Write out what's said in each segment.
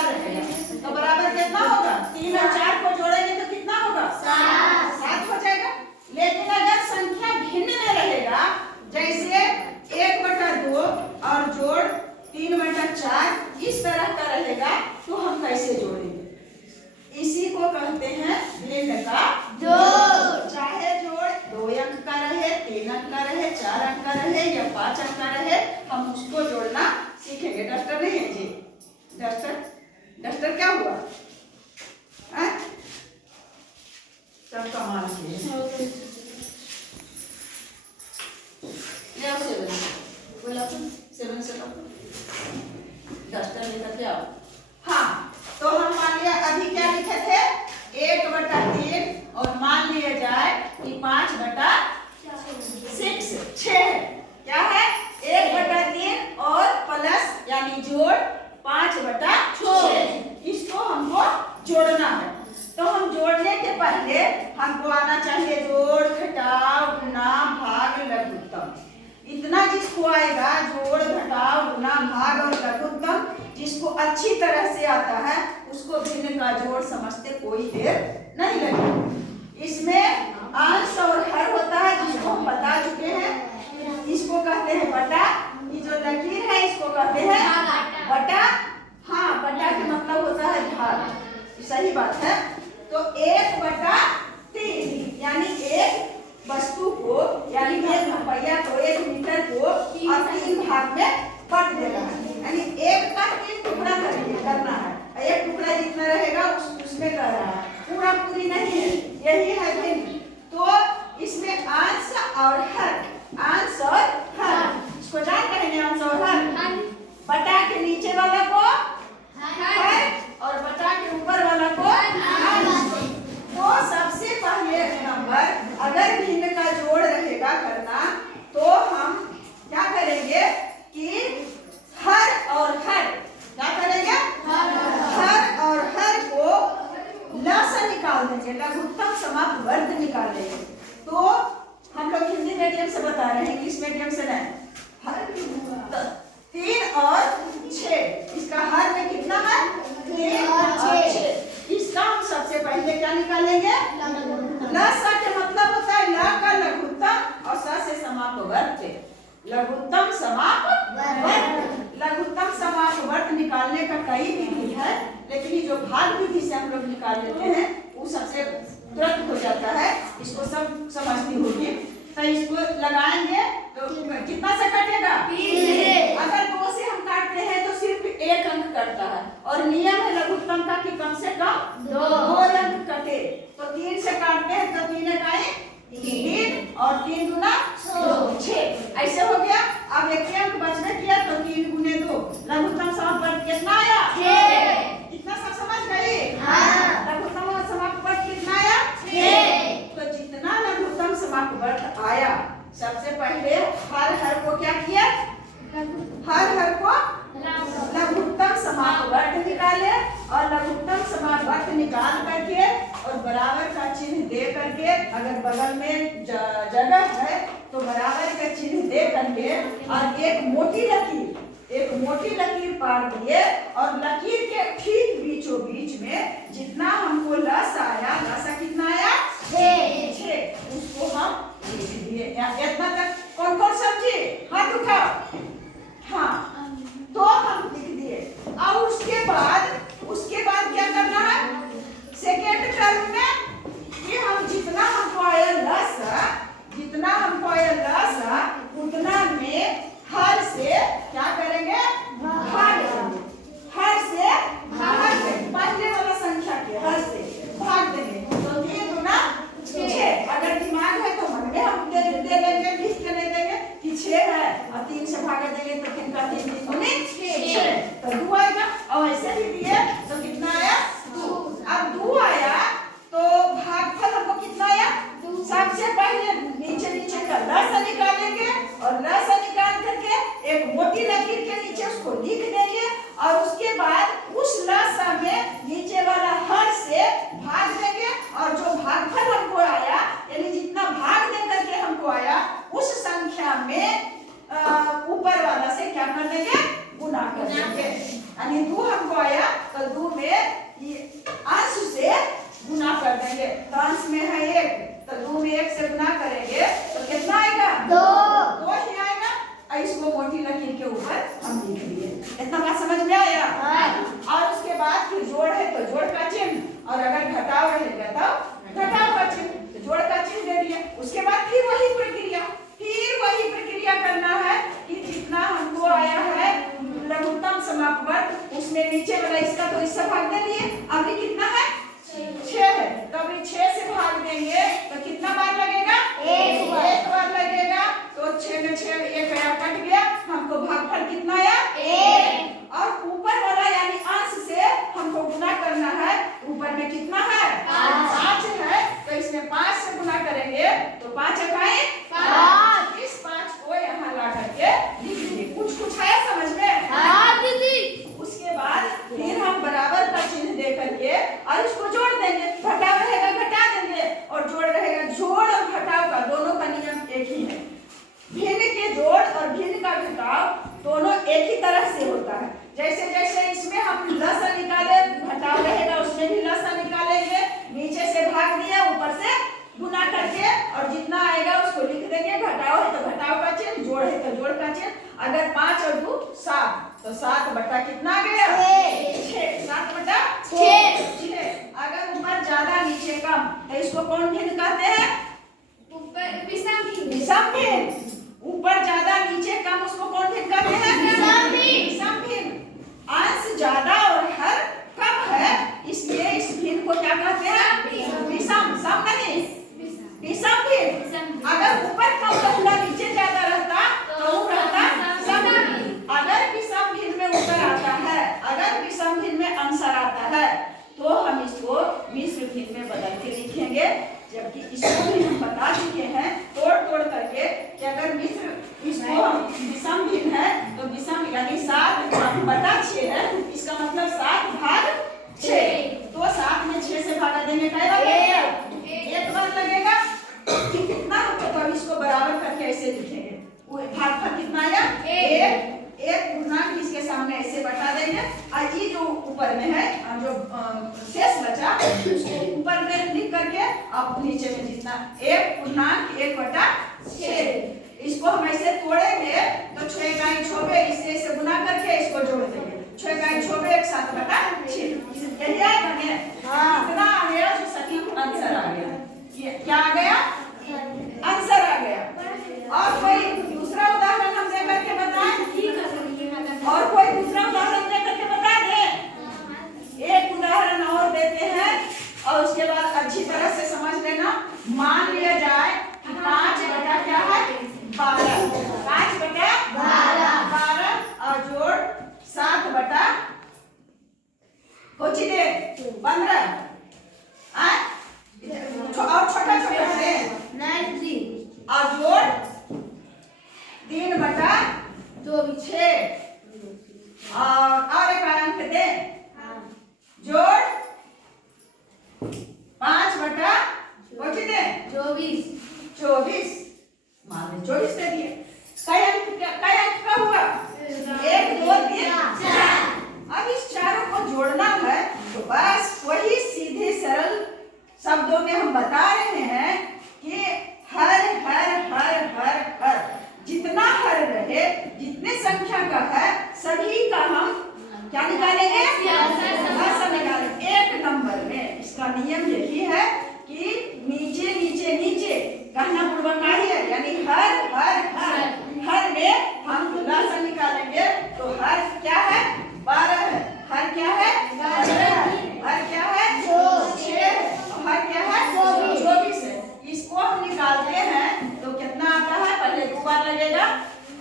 4 रहेगा। तो बराबर कितना होगा? 3 और 4 को जोड़ेंगे तो कितना होगा? 7 हो जाएगा। लेकिन अगर संख्या भिन्न में रहेगा, जैसे 1/2 और जोड़ 3/4 इस तरह का रहेगा, तो हम कैसे जोड़ेंगे? इसी को कहते हैं भिन्न का जोड़। चाहे जोड़ 2 अंक का रहे, 3 अंक का रहे, 4 अंक का रहे या 5 अंक का रहे, हम उसको जोड़ना सीखेंगे। डस्टर नहीं है जी? डस्टर क्या हुआ? सब कमाल किए। ले आओ 7 से डस्टर लेकर के आओ। हाँ, तो हम मान लिया अभी क्या लिखे थे? 1/3 और मान लिया जाए कि 5/6 क्या है? 1/3 और प्लस यानी जोड़ 5/6। इसको हमको जोड़ना है। तो हम जोड़ने के पहले हमको आना चाहिए जोड़, घटाव, गुना, भाग, लघुत्तम। इतना जिसको आएगा जोड़, घटाव, गुना, भाग और लघुत्तम, जिसको अच्छी तरह से आता है उसको भिन्न का जोड़ समझते कोई देर नहीं लगेगी। इसमें अंश और हर होता है, जिसको हम बता चुके हैं। इसको कहते हैं बटा। ये जो लकीर है इसको कहते हैं बटा। हाँ, बटा का मतलब होता है भाग। सही बात है। तो 1/3 यानी एक वस्तु को, यानी 1 रुपया को, 1 मीटर को और 3 भाग में बट देना है। यानी 1 का 3 टुकड़ा करना है। 1 टुकड़ा जितना रहेगा उसमें कर रहा है, पूरा पूरी नहीं है। यही है भिन्न। तो इसमें अंश और हर, अंश और हर, इसको जानते हैं अंश और हर। बटा के नीचे वाला को हर और बटा के ऊपर वाला को अंश। तो सबसे पहले नंबर अगर भिन्न का जोड़ रहेगा करना, तो हम क्या करेंगे कि हर और हर, क्या करेंगे? हर और हर को ल से निकाल देंगे, लघुत्तम समाप्त वर्ग निकाल देंगे। तो हम लोग हिंदी मीडियम से बता रहे हैं, इंग्लिश मीडियम से नहीं। 3 और 6, इसका हर में कितना है? 3 और 6। इसका हम सबसे पहले क्या निकालेंगे? ल सा के मतलब होता है ल का लघुत्तम और स से समाप्त वर्ग। लघुत्तम समाप्त वर्ग। लघुत्तम समाप्त वर्ग निकालने का कई विधि है, लेकिन ये जो भाग विधि से हम लोग निकाल लेते हैं वो सबसे तुरंत हो जाता है। इसको सब समझती होगी। तो इसको लगाएंगे तो कितना से कटेगा? 3। अगर 2 से हम काटते हैं तो सिर्फ 1 अंक कटता है, और नियम है लघुत्तम का कि कम से कम 2 अंक कटे। तो 3 से काटते हैं तो 3 एकाएं 3 और 3 दूना 6, ऐसे हो गया। अब 1 अंक बचने किया तो 3 गुने 2, लघुत्तम समाप्त वर्ग कितना आया? 6। इतना सब समझ गई? हाँ। लघुत्तम समाप्त वर्ग कितना आया? 6। तो जितना लघुत्तम समाप्त वर्ग आया, सबसे पहले हर को क्या किया? हर को लघुत्तम समाप्त वर्ग निकाले, और लघुत्तम समाप्त वर्ग निकाल करके और बराबर का चिन्ह दे करके, अगर बगल में जगह है तो बराबर का चिन्ह दे करके, और एक मोटी लकीर पार दिए, और लकीर के ठीक बीचों बीच में जितना हमको लस आया, लसा कितना आया? 6। उसको हम लिख दिए। इतना तक कौन कौन समझी? हाथ उठाओ। हाँ, तो हम लिख दिए। और उसके बाद क्या करना है? सेकेंड टर्म में कि हम जितना हमको आया लसा, उतना में हर से क्या करेंगे? भाग देंगे। हर से भाग देंगे, पहले वाला संख्या के हर से भाग देंगे। तो 3 दूना 6। अगर दिमाग है तो मन में हम दे देंगे, लिख के नहीं देंगे कि 6 है और 3 से भाग देंगे तो 3 का 3 दूनी 6, तो 2 आएगा। और ऐसे ही दिए तो कितना आया? 2। अब 2 आया तो भागफल हमको कितना आया? सबसे पहले नीचे का लसा निकालेंगे, और लसा निकाल करके एक मोटी लकीर के नीचे उसको लिख देंगे, और उसके बाद उस लसा में नीचे वाला हर से भाग देंगे, और जो भागफल हमको आया, यानी जितना भाग दे करके हमको आया, उस संख्या में ऊपर वाला से क्या कर देंगे? गुना कर देंगे। यानी 2 हमको आया तो 2 में ये अंश से गुना कर देंगे। तो अंश में है 1 तो 2 में 1 से गुना करेंगे तो कितना आएगा 2 ही आएगा। और इसको मोटी लकीर के ऊपर हम लिख लिए। इतना बात समझ में आया? और उसके बाद फिर जोड़ है तो जोड़ का चिन्ह और अगर घटाव रहेगा तो घटाव का चिन्ह, तो जोड़ का चिन्ह दे दिया। उसके बाद फिर वही प्रक्रिया करना है कि जितना हमको आया है लघुत्तम समापवर्ग उसमें नीचे वाला इसका तो इससे भाग दे लिए। अभी कितना है 6 है तो अभी 6 से भाग देंगे तो कितना बार लगेगा 1 बार लगेगा। तो 6 में 6 1 गया कट गया, हमको भागफल कितना आया 1। और ऊपर वाला यानी अंश से हमको गुना करना है। ऊपर में कितना है 5 है तो इसमें 5 से गुना करेंगे तो 5 अकाए 5। इस 5 को यहाँ ला करके लिख देंगे। कुछ है समझ में? हाँ दीदी। उसके बाद फिर हम बराबर का चिन्ह दे करके और इसको जोड़ देंगे। घटाव रहेगा घटा देंगे और जोड़ रहेगा। जोड़ और घटाव का दोनों का नियम एक ही है। भिन्न के जोड़ और भिन्न का घटाव दोनों एक ही तरह से होता है। जैसे जैसे इसमें हम लसा निकाले घटाव रहेगा उसमें भी लसा निकालेंगे। नीचे से भाग दिया ऊपर से गुना करके और जितना आएगा उसको लिख देंगे। घटाव है तो घटाव का चिन्ह, जोड़ है तो जोड़ का चिन्ह। अगर 5 और 2 7 तो 7 बटा कितना आ गया 6। 7 बटा 6। अगर ऊपर ज्यादा नीचे कम तो इसको कौन भिन्न कहते हैं? विषम भिन्न। ऊपर ज्यादा नीचे कम उसको कौन भिन्न कहते हैं? विषम भिन्न। अंश ज्यादा और हर कम है इसलिए इस भिन्न को क्या कहते हैं? विषम। सम नहीं विषम भिन्न। अगर ऊपर कम रहता नीचे ज्यादा रहता तो वो रहता सम भिन्न। अगर विषम भिन्न में ऊपर आता है, अगर विषम भिन्न में अंश आता है तो हम इसको मिश्र भिन्न में बदल के लिखेंगे। जबकि इसको भी हम बता चुके हैं तोड़ करके कि अगर मिश्र इसको हम विषम भिन्न है तो विषम यानी 7 बटा 6 है। इसका मतलब 7 भाग 6। तो 7 में 6 से भागा देंगे कै बार लगेगा? 1 बार लगेगा। कितना होगा तो अब इसको बराबर करके ऐसे लिखेंगे। भागफल कितना आया 1। पूर्णांक इसके सामने ऐसे बता देंगे और ये जो ऊपर में है जो शेष बचा उसको ऊपर में लिख करके अब नीचे में जितना 1 पूर्णांक 1 बटा 6 इसको हम ऐसे तोड़ेंगे तो 6 का 6 इससे इसे गुना करके इसको जोड़ देंगे। 6 का 6 1 7 बटा 6 यही आएगा ना? इतना आ गया जो सटीक आंसर आ गया। ये क्या आ गया? आंसर आ गया। और कोई दूसरा उदाहरण हम दे करके बताएं? और कोई दूसरा उदाहरण दे करके बता दे। एक उदाहरण और देते हैं और उसके बाद अच्छी तरह से समझ लेना। मान लिया जाए कि 5 बटा क्या है 12। 5 बटा 12 और जोड़ 7 बटा कुछ दे 15 और छोटा है और जोड़ 3 बटा 6 और एक अंक दे जोड़ 5 बटा कुछ दे 24 मान लो 24 दे दिए। कई अंक का हुआ 1 2 3 4। अब इस चारों को जोड़ना है तो बस वही सीधे सरल शब्दों में हम बता रहे हैं कि हर जितना हर रहे जितने संख्या का है सभी का हम क्या निकालेंगे? निकालेंगे 1 नंबर में। इसका नियम यही है कि नीचे नीचे नीचे कहना पूर्वक है यानी हर में हम खुलासा निकालेंगे तो हर क्या है 12 है। हर क्या है 12। हर क्या है 6। हर क्या है 24 है। इसको हम निकालते हैं तो कितना आता है? पहले 2 बार लगेगा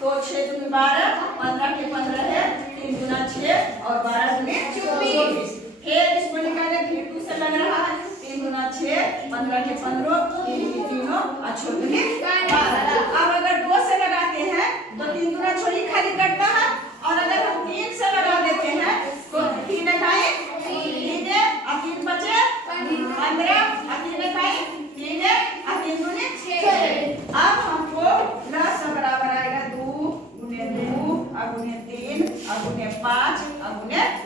तो 6 दूनी 12 15 के 15 है 3 गुना 6 और 12 दूनी 24। फिर इसको निकाले फिर 2 से लग रहा है 3 गुना 6 15 के 15 3 के 3 और 6 दूनी 12। अब अगर 2 से लगाते हैं तो 3 गुना 6 ही खाली कटता है और अगर हम 3 से लगा देते हैं तो 3 इकाई 3 और 3 बचे 15 और 3 इकाई 3 और 3 दूनी 6। अब हमको लस बराबर आएगा 2 गुने 2 और गुने 3 और गुने 5 और गुने करेंगे